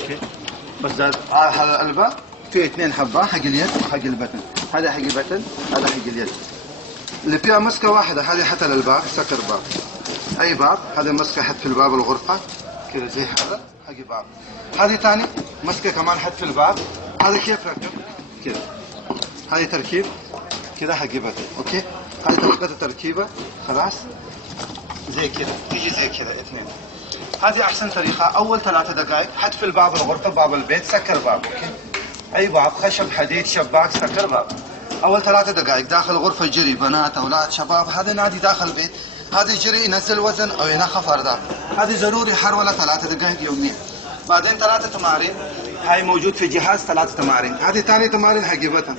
اوكي. بس هذا القلبه في 2 حبه حق اليد وحق البتن. هذا حق البتن، هذا حق اليد. اللي فيها مسكه واحده هذه حتى للباب، سكر باب. اي باب، هذه مسكه حتى في الباب الغرفه كذا زي هذا حق الباب. هذه ثاني مسكه كمان حتى في الباب. هذا كيف ركب كذا. هذه تركيب كذا حق بتن. اوكي. هذه طريقه التركيبه. خلاص زي كذا تيجي زي كذا 2. هذه احسن طريقه. اول 3 دقائق حط في الباب الغرفه، باب البيت، سكر باب. اوكي. اي باب، خشب، حديد، شباك، سكر باب. اول 3 دقائق داخل غرفه جري، بنات، اولاد، شباب، هذا نادي داخل البيت. هذا يجري ينزل وزن او ينخف ارداف. هذه ضروري حرولة 3 دقائق يوميا. بعدين 3 تمارين، هاي موجود في جهاز 3 تمارين. هذه ثاني تمارين حق بطن.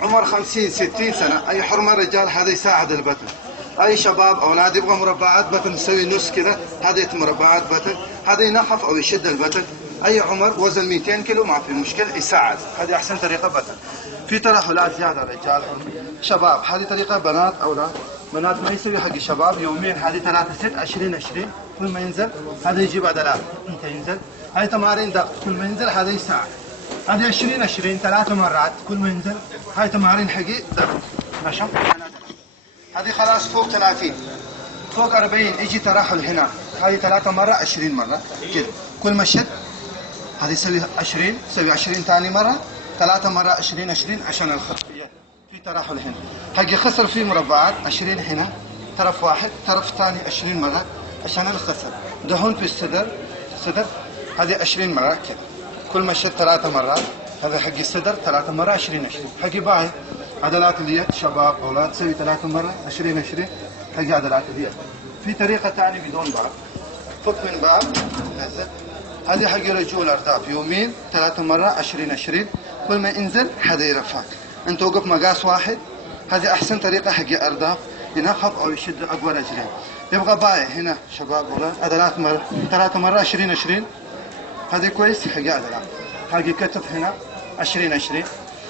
عمر 50 60 سنه، اي حرمه رجال، هذا يساعد البطن. اي شباب اولاد يبغى مربعات بطن نسوي نص كذا، هذه مربعات بطن. هذا ينخف او يشد البطن. اي عمر وزن 200 كيلو ما في مشكله، يساعد. هذه احسن طريقه بطن. في ترهلات زياده رجال شباب، هذه طريقه بنات اولاد. بنات ما يسوي حق الشباب يوميا. هذه 3 ست 20 20. كل ما ينزل هذا يجيب عضلات، انت ينزل. هاي تمارين ضغط، كل ما ينزل هذا يساعد. هذه 20 20 3 مرات كل ما ينزل. هاي تمارين حقي ضغط. ماشي. هذه خلاص فوق 30 فوق 40 يجي ترحل هنا. هذه 3 مرة 20 مرة كذا. كل ما شد هذه يسوي 20، يسوي 20 ثاني مرة. 3 مرة 20 20 عشان الخلفية. في ترحل هنا حقي خسر فيه مربعات 20 هنا، طرف واحد، طرف ثاني 20 مرة عشان الخسر. دهون في الصدر، هذه 20 مرة كذا. كل ما شد 3 مرات. هذا حق الصدر 3 مرة 20 20. حق باي عضلات اليد شباب اولاد تسوي 3 مرة 20 20 حق عضلات اليد. في طريقة ثانية بدون باب، فك من باب نزل. هذه حق رجول ارداف يومين 3 مرة 20 20. كل ما ينزل هذا يرفعك. انت وقف مقاس واحد. هذه احسن طريقة حق ارداف، ينخف او يشد اقوى رجلين. يبغى باي هنا شباب اولاد عضلات مرة 3 مرة 20 20. هذه كويس حق عضلات. حق كتف هنا 20 20.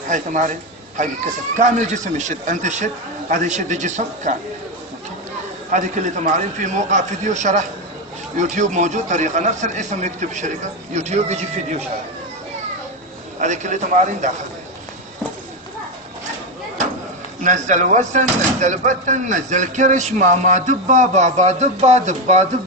هاي تمارين حق الكتف كامل الجسم يشد. انت شد، هذا يشد الجسم كامل. هذه كل تمارين. في موقع فيديو شرح يوتيوب موجود، طريقه نفس الاسم يكتب شركه يوتيوب يجي فيديو شرح. هذه كل تمارين داخل. نزل وزن، نزل بطن، نزل كرش، ماما دبه، بابا دبه، دبه دبه.